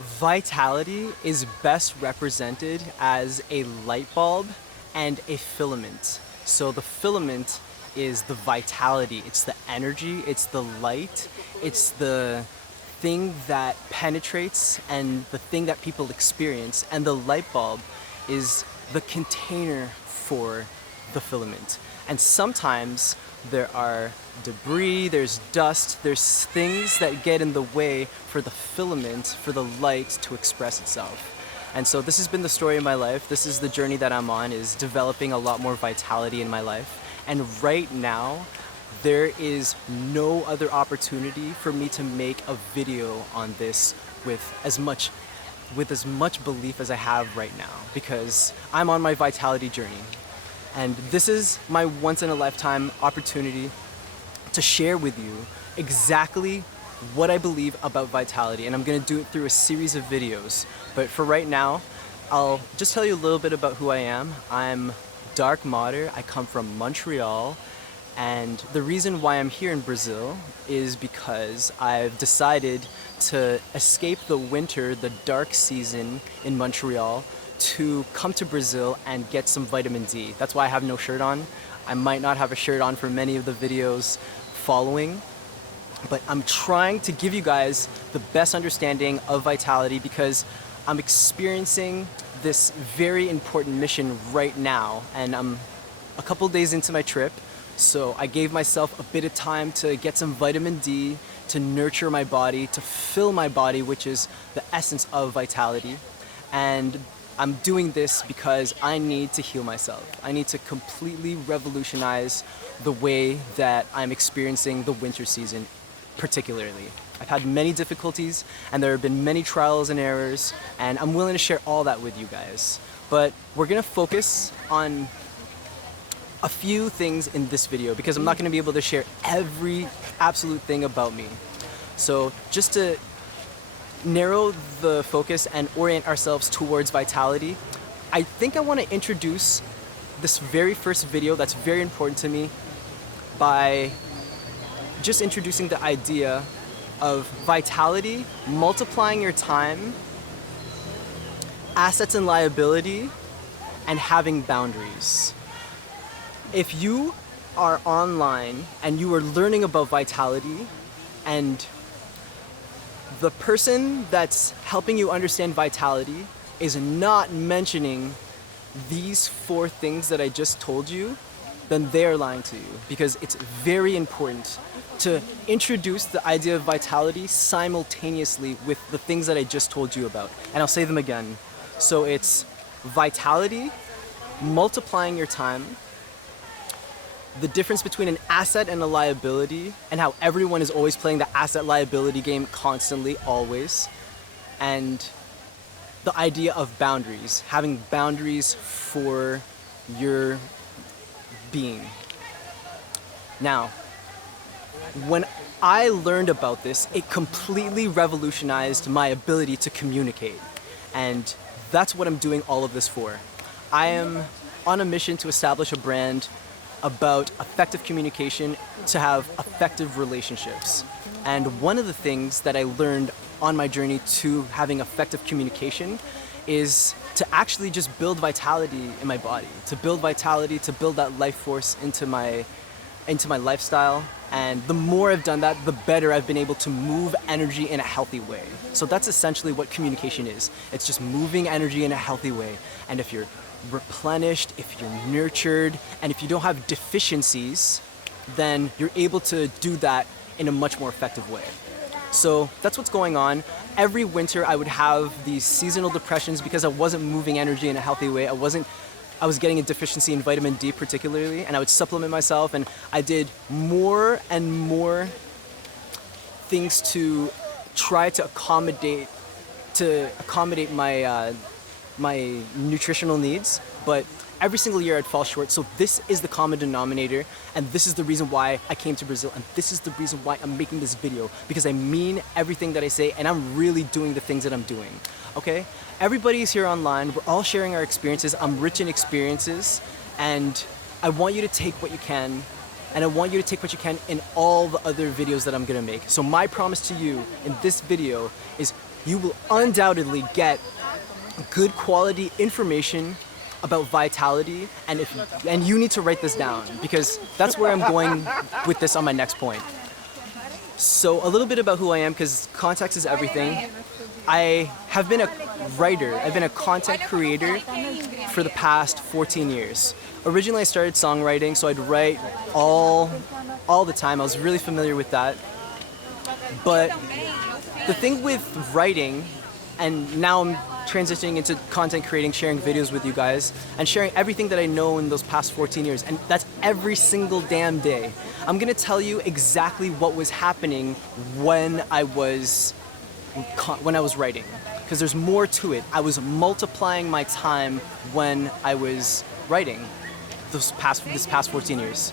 Vitality is best represented as a light bulb and a filament. So the filament is the vitality, it's the energy, it's the light, it's the thing that penetrates and the thing that people experience. And the light bulb is the container for the filament. And sometimes there are debris, there's dust, there's things that get in the way for the filament, for the light to express itself. And so this has been the story of my life. This is the journey that I'm on, is developing a lot more vitality in my life. And right now, there is no other opportunity for me to make a video on this with as much belief as I have right now, because I'm on my vitality journey. And this is my once-in-a-lifetime opportunity to share with you exactly what I believe about vitality. And I'm gonna do it through a series of videos. But for right now, I'll just tell you a little bit about who I am. I'm Dark Mater. I come from Montreal. And the reason why I'm here in Brazil is because I've decided to escape the winter, the dark season in Montreal, to come to Brazil and get some vitamin D. That's why I have no shirt on. I might not have a shirt on for many of the videos following, but I'm trying to give you guys the best understanding of vitality because I'm experiencing this very important mission right now, and I'm a couple days into my trip, so I gave myself a bit of time to get some vitamin D, to nurture my body, to fill my body, which is the essence of vitality. And I'm doing this because I need to heal myself. I need to completely revolutionize the way that I'm experiencing the winter season, particularly. I've had many difficulties and there have been many trials and errors, and I'm willing to share all that with you guys. But we're gonna focus on a few things in this video because I'm not gonna be able to share every absolute thing about me. So just to narrow the focus and orient ourselves towards vitality, I think I want to introduce this very first video that's very important to me by just introducing the idea of vitality, multiplying your time, assets and liability, and having boundaries. If you are online and you are learning about vitality, and the person that's helping you understand vitality is not mentioning these four things that I just told you, then they're lying to you, because it's very important to introduce the idea of vitality simultaneously with the things that I just told you about. And I'll say them again. So it's vitality, multiplying your time, the difference between an asset and a liability, and how everyone is always playing the asset liability game constantly, always, and the idea of boundaries, having boundaries for your being. Now, when I learned about this, it completely revolutionized my ability to communicate, and that's what I'm doing all of this for. I am on a mission to establish a brand about effective communication, to have effective relationships. And one of the things that I learned on my journey to having effective communication is to actually just build vitality in my body, to build vitality, to build that life force into my lifestyle. And the more I've done that, the better I've been able to move energy in a healthy way. So that's essentially what communication is. It's just moving energy in a healthy way. And if you're replenished, if you're nurtured, and if you don't have deficiencies, then you're able to do that in a much more effective way. So that's what's going on. Every winter I would have these seasonal depressions because I wasn't moving energy in a healthy way. I was getting a deficiency in vitamin D particularly, and I would supplement myself, and I did more and more things to try to accommodate my nutritional needs, but every single year I'd fall short. So this is the common denominator, and this is the reason why I came to Brazil, and this is the reason why I'm making this video, because I mean everything that I say, and I'm really doing the things that I'm doing, okay? Everybody's here online, we're all sharing our experiences. I'm rich in experiences, and I want you to take what you can, and I want you to take what you can in all the other videos that I'm gonna make. So my promise to you in this video is you will undoubtedly get good quality information about vitality, and you need to write this down because that's where I'm going with this on my next point. So a little bit about who I am, because context is everything. I have been a writer, I've been a content creator for the past 14 years. Originally I started songwriting, so I'd write all the time. I was really familiar with that. But the thing with writing, and now I'm transitioning into content creating, sharing videos with you guys, and sharing everything that I know in those past 14 years, and that's every single damn day. I'm gonna tell you exactly what was happening when I was writing, because there's more to it. I was multiplying my time when I was writing this past 14 years.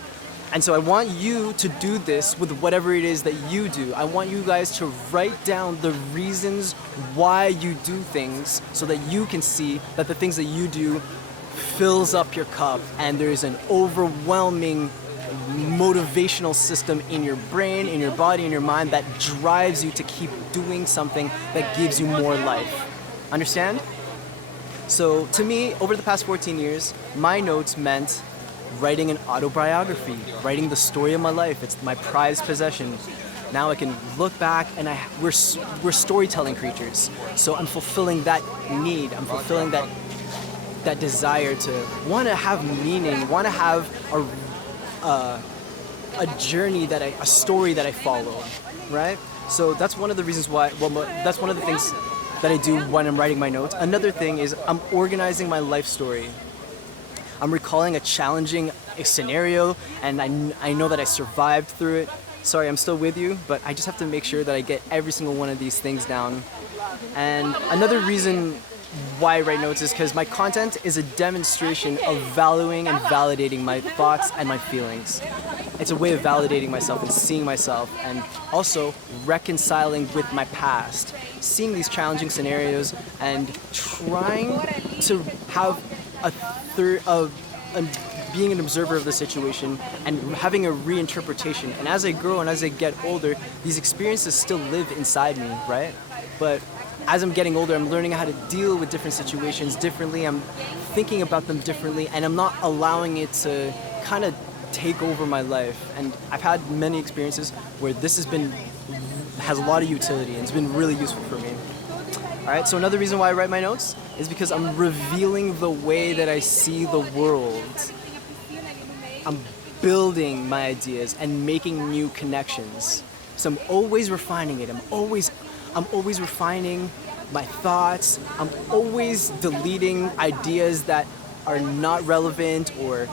And so I want you to do this with whatever it is that you do. I want you guys to write down the reasons why you do things so that you can see that the things that you do fills up your cup and there's an overwhelming motivational system in your brain, in your body, in your mind that drives you to keep doing something that gives you more life. Understand? So to me, over the past 14 years, my notes meant writing an autobiography, writing the story of my life. It's my prized possession. Now I can look back, and we're storytelling creatures. So I'm fulfilling that need. I'm fulfilling that desire to want to have meaning, want to have a journey a story that I follow, right? So that's one of the reasons why. Well, that's one of the things that I do when I'm writing my notes. Another thing is I'm organizing my life story. I'm recalling a challenging scenario, and I know that I survived through it. Sorry, I'm still with you, but I just have to make sure that I get every single one of these things down. And another reason why I write notes is because my content is a demonstration of valuing and validating my thoughts and my feelings. It's a way of validating myself and seeing myself, and also reconciling with my past, seeing these challenging scenarios and trying to have being an observer of the situation and having a reinterpretation. And as I grow and as I get older, these experiences still live inside me, right? But as I'm getting older, I'm learning how to deal with different situations differently. I'm thinking about them differently, and I'm not allowing it to kind of take over my life. And I've had many experiences where this has a lot of utility, and it's been really useful for me. All right, so another reason why I write my notes is because I'm revealing the way that I see the world. I'm building my ideas and making new connections. So I'm always refining it. I'm always refining my thoughts. I'm always deleting ideas that are not relevant, or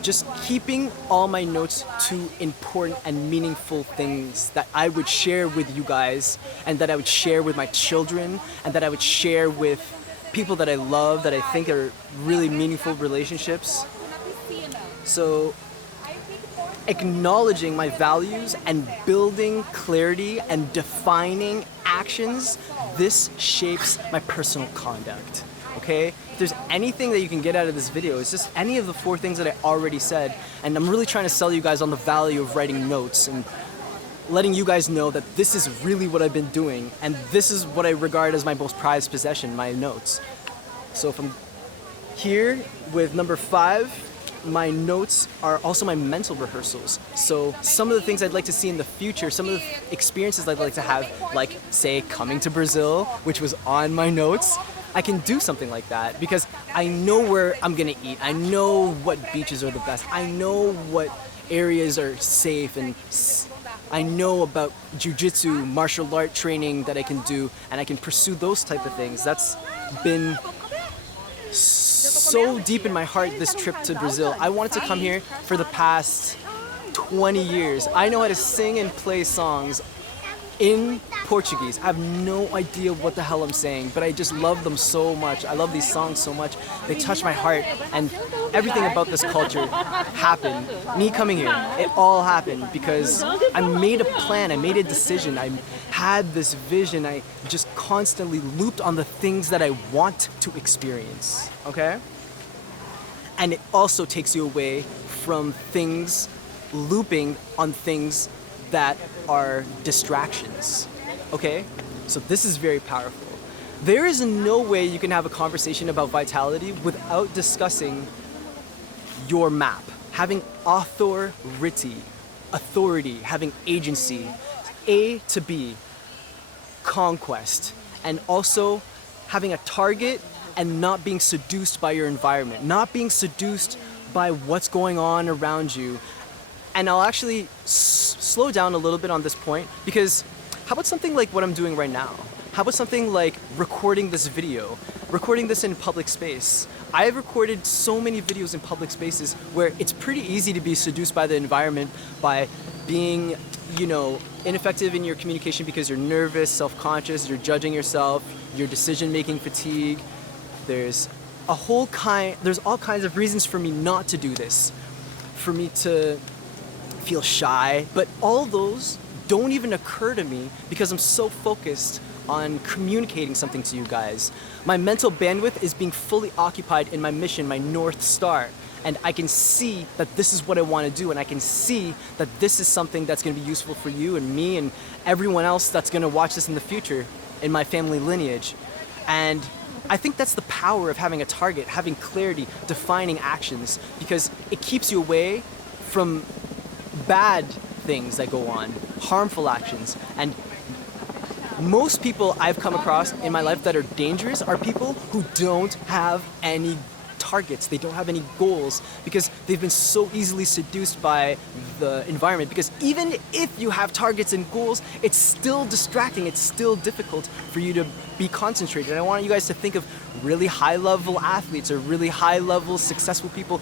just keeping all my notes to important and meaningful things that I would share with you guys, and that I would share with my children, and that I would share with people that I love, that I think are really meaningful relationships. So acknowledging my values and building clarity and defining actions, this shapes my personal conduct. Okay? If there's anything that you can get out of this video, it's just any of the 4 things that I already said. And I'm really trying to sell you guys on the value of writing notes and letting you guys know that this is really what I've been doing, and this is what I regard as my most prized possession, my notes. So if I'm here with number 5, my notes are also my mental rehearsals. So some of the things I'd like to see in the future, some of the experiences I'd like to have, like say coming to Brazil, which was on my notes, I can do something like that because I know where I'm gonna eat. I know what beaches are the best. I know what areas are safe, and I know about jiu-jitsu, martial art training that I can do, and I can pursue those type of things. That's been so deep in my heart, this trip to Brazil. I wanted to come here for the past 20 years. I know how to sing and play songs in Portuguese. I have no idea what the hell I'm saying, but I just love them so much. I love these songs so much. They touch my heart, and everything about this culture happened. Me coming here, it all happened because I made a plan, I made a decision, I had this vision, I just constantly looped on the things that I want to experience, okay? And it also takes you away from things, looping on things that are distractions, okay? So this is very powerful. There is no way you can have a conversation about vitality without discussing your map, having authority, having agency, A to B, conquest, and also having a target and not being seduced by your environment, not being seduced by what's going on around you. And I'll actually slow down a little bit on this point, because how about something like what I'm doing right now? How about something like recording this video, recording this in public space? I've recorded so many videos in public spaces where it's pretty easy to be seduced by the environment, by being, ineffective in your communication because you're nervous, self-conscious, you're judging yourself, your decision-making fatigue. There's all kinds of reasons for me not to do this, for me to feel shy, but all those don't even occur to me because I'm so focused on communicating something to you guys. My mental bandwidth is being fully occupied in my mission, my North Star. And I can see that this is what I want to do, and I can see that this is something that's going to be useful for you and me and everyone else that's going to watch this in the future in my family lineage. And I think that's the power of having a target, having clarity, defining actions, because it keeps you away from bad things that go on, harmful actions. And most people I've come across in my life that are dangerous are people who don't have any targets, they don't have any goals, because they've been so easily seduced by the environment. Because even if you have targets and goals, it's still distracting, it's still difficult for you to be concentrated. And I want you guys to think of really high-level athletes or really high-level successful people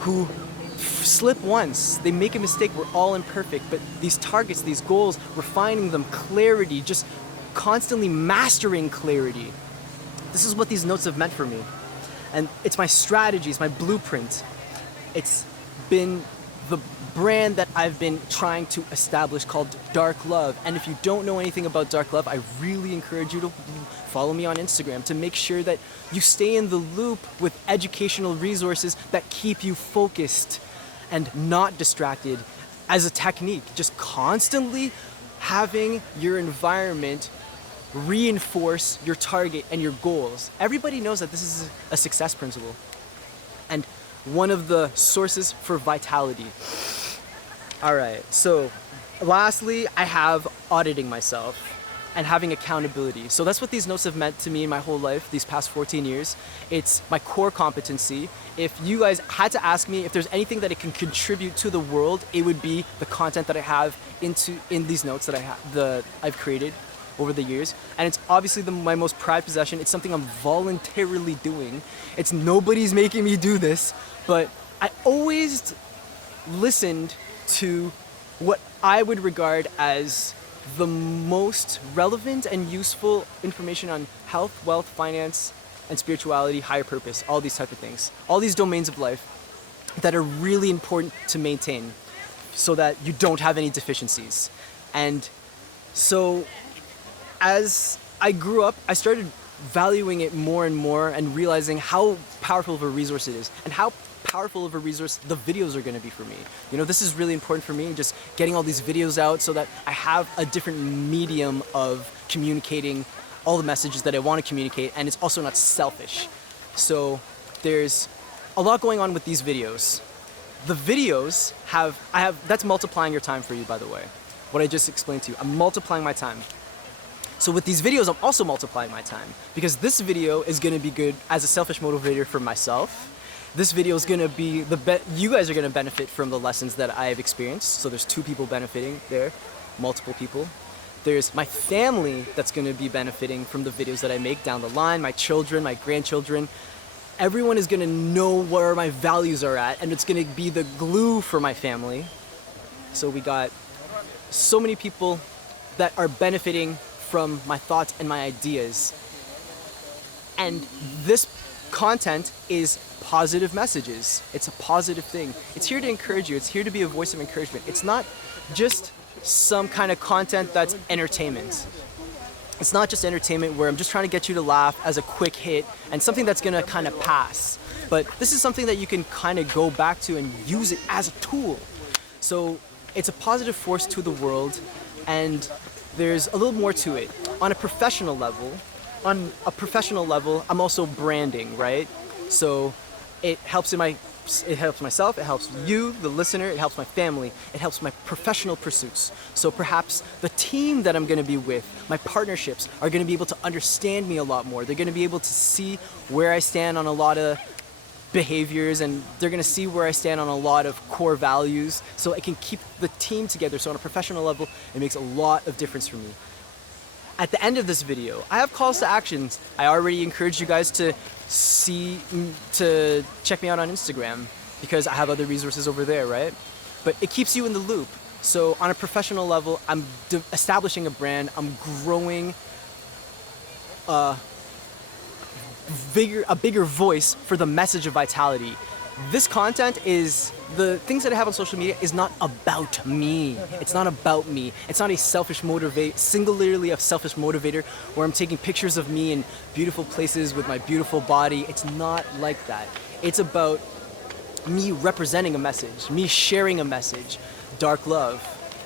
who slip once, they make a mistake, we're all imperfect, but these targets, these goals, refining them, clarity, just constantly mastering clarity. This is what these notes have meant for me. And it's my strategy, it's my blueprint. It's been the brand that I've been trying to establish called Dark Love. And if you don't know anything about Dark Love, I really encourage you to follow me on Instagram to make sure that you stay in the loop with educational resources that keep you focused and not distracted as a technique. Just constantly having your environment reinforce your target and your goals. Everybody knows that this is a success principle and one of the sources for vitality. All right, so lastly, I have auditing myself and having accountability. So that's what these notes have meant to me in my whole life, these past 14 years. It's my core competency. If you guys had to ask me if there's anything that it can contribute to the world, it would be the content that I have in these notes that I've created over the years. And it's obviously my most prized possession. It's something I'm voluntarily doing. It's nobody's making me do this, but I always listened to what I would regard as the most relevant and useful information on health, wealth, finance, and spirituality, higher purpose, all these type of things. All these domains of life that are really important to maintain so that you don't have any deficiencies. And so as I grew up, I started valuing it more and more and realizing how powerful of a resource it is and how powerful of a resource the videos are going to be for me. This is really important for me, just getting all these videos out so that I have a different medium of communicating all the messages that I want to communicate, and it's also not selfish. So there's a lot going on with these videos. The videos that's multiplying your time for you, by the way. What I just explained to you, I'm multiplying my time. So with these videos, I'm also multiplying my time, because this video is going to be good as a selfish motivator for myself. This video is going to be you guys are going to benefit from the lessons that I have experienced. So there's 2 people benefiting there, multiple people. There's my family that's going to be benefiting from the videos that I make down the line, my children, my grandchildren. Everyone is going to know where my values are at, and it's going to be the glue for my family. So we got so many people that are benefiting from my thoughts and my ideas. And this content is positive messages. It's a positive thing. It's here to encourage you. It's here to be a voice of encouragement. It's not just some kind of content that's entertainment. It's not just entertainment where I'm just trying to get you to laugh as a quick hit and something that's gonna kind of pass. But this is something that you can kind of go back to and use it as a tool. So it's a positive force to the world, and there's a little more to it. On a professional level, I'm also branding, right? So it helps myself, it helps you, the listener, it helps my family, it helps my professional pursuits. So perhaps the team that I'm gonna be with, my partnerships, are gonna be able to understand me a lot more. They're gonna be able to see where I stand on a lot of behaviors, and they're gonna see where I stand on a lot of core values, so it can keep the team together. So on a professional level, it makes a lot of difference for me. At the end of this video, I have calls to actions. I already encourage you guys to check me out on Instagram, because I have other resources over there, right? But it keeps you in the loop. So on a professional level, I'm establishing a brand, I'm growing a bigger voice for the message of vitality. This content is, the things that I have on social media is not about me. It's not about me. It's not a singularly a selfish motivator where I'm taking pictures of me in beautiful places with my beautiful body. It's not like that. It's about me representing a message, me sharing a message, dark love.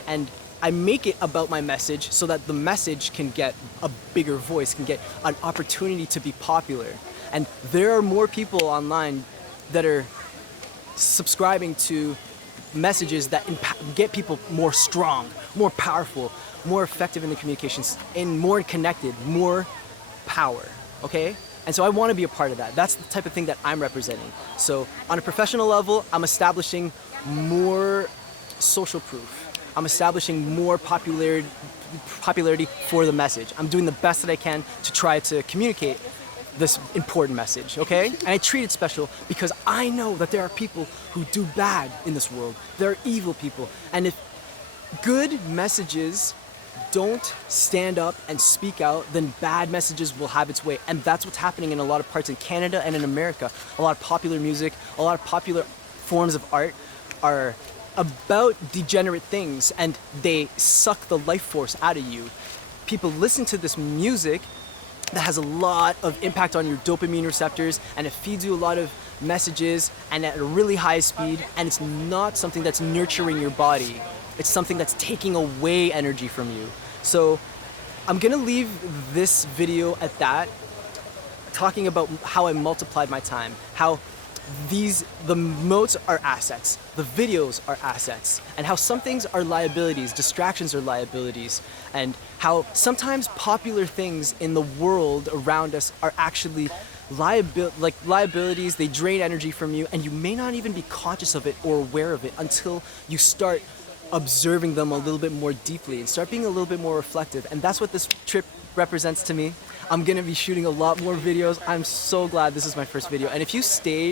And I make it about my message so that the message can get a bigger voice, can get an opportunity to be popular. And there are more people online that are subscribing to messages that get people more strong, more powerful, more effective in the communications, and more connected, more power, okay? And so I want to be a part of that. That's the type of thing that I'm representing. So on a professional level, I'm establishing more social proof. I'm establishing more popularity for the message. I'm doing the best that I can to try to communicate this important message, okay? And I treat it special because I know that there are people who do bad in this world. There are evil people. And if good messages don't stand up and speak out, then bad messages will have its way. And that's what's happening in a lot of parts in Canada and in America. A lot of popular music, a lot of popular forms of art are about degenerate things, and they suck the life force out of you. People listen to this music that has a lot of impact on your dopamine receptors, and it feeds you a lot of messages and at a really high speed, and it's not something that's nurturing your body. It's something that's taking away energy from you. So I'm gonna leave this video at that, talking about how I multiplied my time, how the motes are assets, the videos are assets, and how some things are liabilities, distractions are liabilities, and how sometimes popular things in the world around us are actually liabilities. They drain energy from you, and you may not even be conscious of it or aware of it until you start observing them a little bit more deeply and start being a little bit more reflective. And that's what this trip represents to me. I'm gonna be shooting a lot more videos. I'm so glad this is my first video. And if you stuck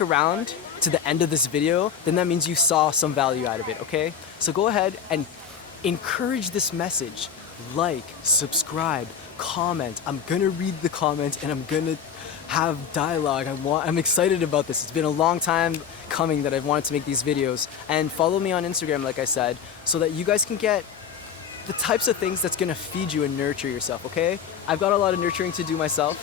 around to the end of this video, then that means you saw some value out of it, okay? So go ahead and encourage this message. Like, subscribe, comment. I'm gonna read the comments and I'm gonna have dialogue. I'm excited about this. It's been a long time coming that I've wanted to make these videos. And follow me on Instagram, like I said, so that you guys can get the types of things that's gonna feed you and nurture yourself, okay? I've got a lot of nurturing to do myself,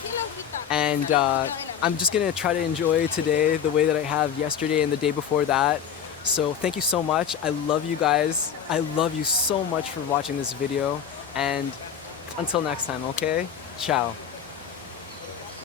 and I'm just gonna try to enjoy today the way that I have yesterday and the day before that. So thank you so much. I love you guys. I love you so much for watching this video, and until next time, okay? Ciao.